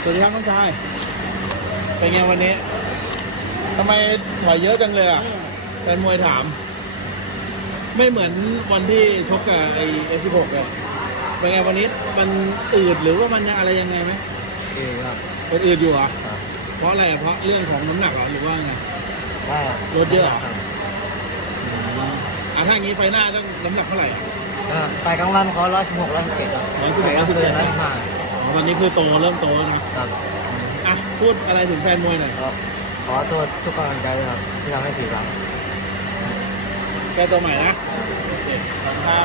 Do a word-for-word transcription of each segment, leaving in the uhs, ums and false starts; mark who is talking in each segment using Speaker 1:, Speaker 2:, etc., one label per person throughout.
Speaker 1: วัสดีครับน้องชายเป็นไงวันนี้ทำไมถอยเยอะจังเลยอ่ะเป็นมวยถามไม่เหมือนวันที่ชกกับไอเอฟสิบหกเลยเป็นไงวันนี้มันอืดหรือว่ามันยังอะไรยังไงไหม
Speaker 2: เอครับ
Speaker 1: มันอืดอยู่เหรอเพราะอะไรเพราะเรื่องของน้ำหนักเหรอหรือว่าไง
Speaker 2: ว่า
Speaker 1: ลดเยอะอ่ะถ้าอย่างนี้ไฟหน้าต้องน้ำหนักเท่าไหร่
Speaker 2: อ่าต่กลางวันเขาร้อยสิบหกร้อยสิบเอ็ด
Speaker 1: ร้อยสิบหกร้อยสิบเอ็ดมากตอนนี้คือโตเริ่มโตแล้วนะครับอ่ะพูดอะไรถึงแฟนมวยหน่อย
Speaker 2: ขอโทษทุกกำลังใจครับที่ทำให้ผิดหวัง
Speaker 1: แก้ตัวใหม่นะโอเคขอบคุณครับ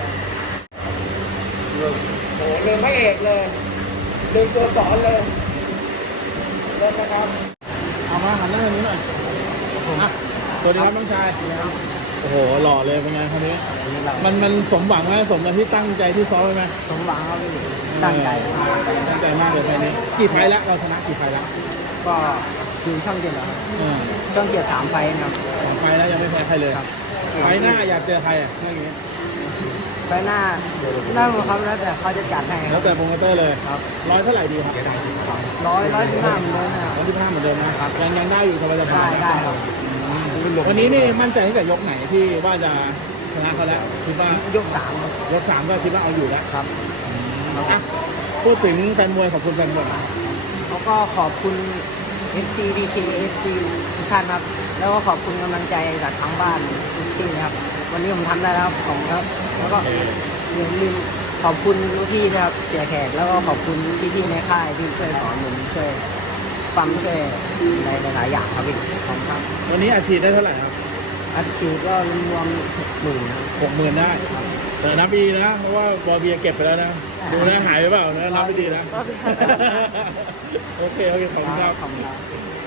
Speaker 1: โอ้เริ่มพระเอกเลยเริ่มตัวสอนเลยเริ่มนะครับเอามาหันหน้าทางนี้หน่อยอ่ะสวัสดีครับน้องชายโอ้โหหล่อเลยเป็นไงคราวนี้มันมันสมหวังไหมสมกับที่ตั้งใจที่ซ้อมไหม
Speaker 2: สมหวังครับตั้งใจ
Speaker 1: ตั้งใจมากเลยไฟนี้กี่ไฟแล้วเราชนะกี่ไฟแล้ว
Speaker 2: ก็อยู่ช่องเจ็ดแล้วครับช่องเจ็ดสามไฟนะครับ
Speaker 1: สองไฟแล้วยังไม่แพ้ใครเลยครับไฟหน้าอยากเจอใครอ่ะเรื่องนี้
Speaker 2: ไฟหน้าน่าครับแล้วแต่เขาจะจัดให้
Speaker 1: แล้วแต่โปรโมเตอร์เลยครับร้อยเท่าไหร่ดีครับ
Speaker 2: ร้อยร้อยสิบห้าเหมือนเดิมนะ
Speaker 1: ร้อยสิบห้าเหมือนเดิมนะครับยังยังได้อยู่สบาย
Speaker 2: ๆได้ได้ครับ
Speaker 1: วันนี้นี่มั่นใจตั้งแต่ยกไหนที่ว่าจะชนะเขาแล้วคิดว่าย
Speaker 2: กสาม
Speaker 1: ยกสามก็คิดว่าเอาอยู่แล้ว
Speaker 2: ครับ
Speaker 1: พูดถึงแฟนมวยขอบคุณแฟนมวย
Speaker 2: เขาก็ขอบคุณ เอฟ ซี ดี เค เอฟ ซี ทุกท่านครับแล้วก็ขอบคุณกำลังใจจากทางบ้านทุกที่นะครับวันนี้ผมทำได้แล้วของครับแล้วก็อย่าลืมขอบคุณพี่นะครับเสียแขกแล้วก็ขอบคุณพี่ๆในค่ายที่ช่วยสอนผมช่วยฟังช่วยในหลายๆอย่างครับพี่ขอบคุณครับ
Speaker 1: วันนี้อาชีพได้เท่าไหร่ครับ
Speaker 2: อาชีพก็รวมหกหมื่น
Speaker 1: หกหมื่นได้แต่นับดีนะเพราะว่าบอลเบียเก็บไปแล้วนะดูนะหายไปเปล่านะนับไม่ดีนะโอเคโอเคขอบคุณครับ
Speaker 2: ขอบคุณครับ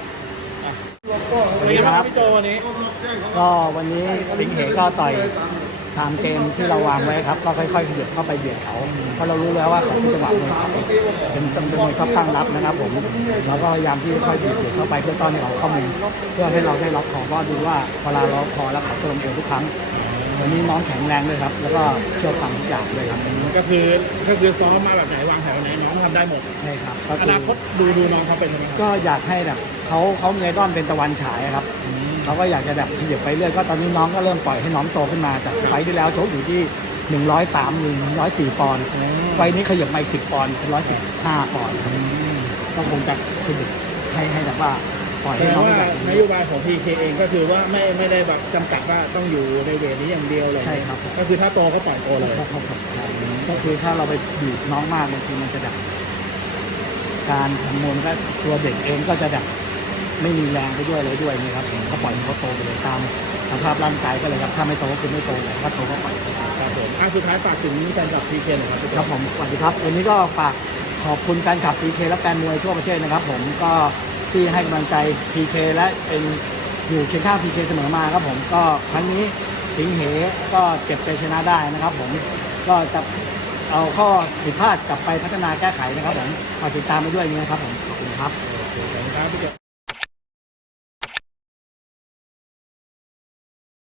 Speaker 1: สวัสดีครับพี่โจวันนี้
Speaker 2: ก็วันนี้สิงห์เหก็ต่อยตามเกมที่เราวางไว้ครับก็ค่อยๆเบียดเข้าไปเบียดเขาเพราะเรารู้แล้วว่าเขาเป็นจังหวะมวยเขาเป็นจำเป็นมวยชอบตั้งรับนะครับผมเราก็พยายามที่ค่อยๆเบียดเข้าไปเพื่อต้อนให้เขาเข้ามุมเพื่อให้เราได้ล็อกคอก็ดูว่าเวลาเราคอแล้วเขาจะลงเอวทุกครั้งวันนี้น้องแข็งแรงเลยครับแล้วก็เชี่ยวชาญทุกอย่างเลยครับ
Speaker 1: ก็คือก็คือซ้อมมาแบบไหนวางแผนไหนน้องทำได้หมด
Speaker 2: ใช่ครับ
Speaker 1: อนาคตดูดูน้องเขาเป็นยังไง
Speaker 2: ก็อยากให้แบบเขาเขาเงยต้อนเป็นตะวันฉายครับเขาก็อยากจะแบบขยับไปเรื่อยก็ตอนนี้น้องก็เริ่มปล่อยให้น้องโตขึ้นมาจากไฟที่แล้วชกอยู่ที่หนึ่งร้อยสามหนึ่งร้อยสี่ปอนด์ไฟนี้ขยับมาสิบปอนด์เป็นร้อยสิบห้าปอนด์ก็คงจะขยับให้ให้แบบว่าปล่อยให้น้องแบบ
Speaker 1: นโยบายของ พี เค เองก็คือว่าไม่ไม่ได้แบบจำกัดว่าต้องอยู่ในเวทนี้อย่างเดียวเลย
Speaker 2: ใช่ครับ
Speaker 1: ก็คือถ้าโตก็ปล่อยโตเลย
Speaker 2: ก็คือถ้าเราไปบีบน้องมากบางทีมันจะแบบการทำมวยก็ตัวเด็กเองก็จะแบบไม่มีแรงไปด้วยเลยด้วยนี่ครับผมก็ปล่อยเขาโตไปเลยตามสภาพร่างกายก็เลยครับถ้าไม่โตก็คือไม่โตเลยถ้าโตก็ปล่อย
Speaker 1: ครับผมอ่ะสุดท้ายฝากถึงแฟนคลับ พี เค หน่อยครับ
Speaker 2: ครับผมสวัสดีครับวันนี้ก็ฝากขอบคุณแฟนคลับ พี เค และแฟนมวยทั่วประเทศนะครับผมก็ที่ให้กำลังใจ พี เค และเป็นอยู่เคียงข้าง พี เค เสมอมาครับผมก็ครั้งนี้สิงห์เหก็เก็บไปชนะได้นะครับผมก็จะเอาข้อผิดพลาดกลับไปพัฒนาแก้ไขนะครับผมฝากติดตามไปด้วยนะครับผมขอบคุณครับ
Speaker 1: ขอบคุณครับพี่เจ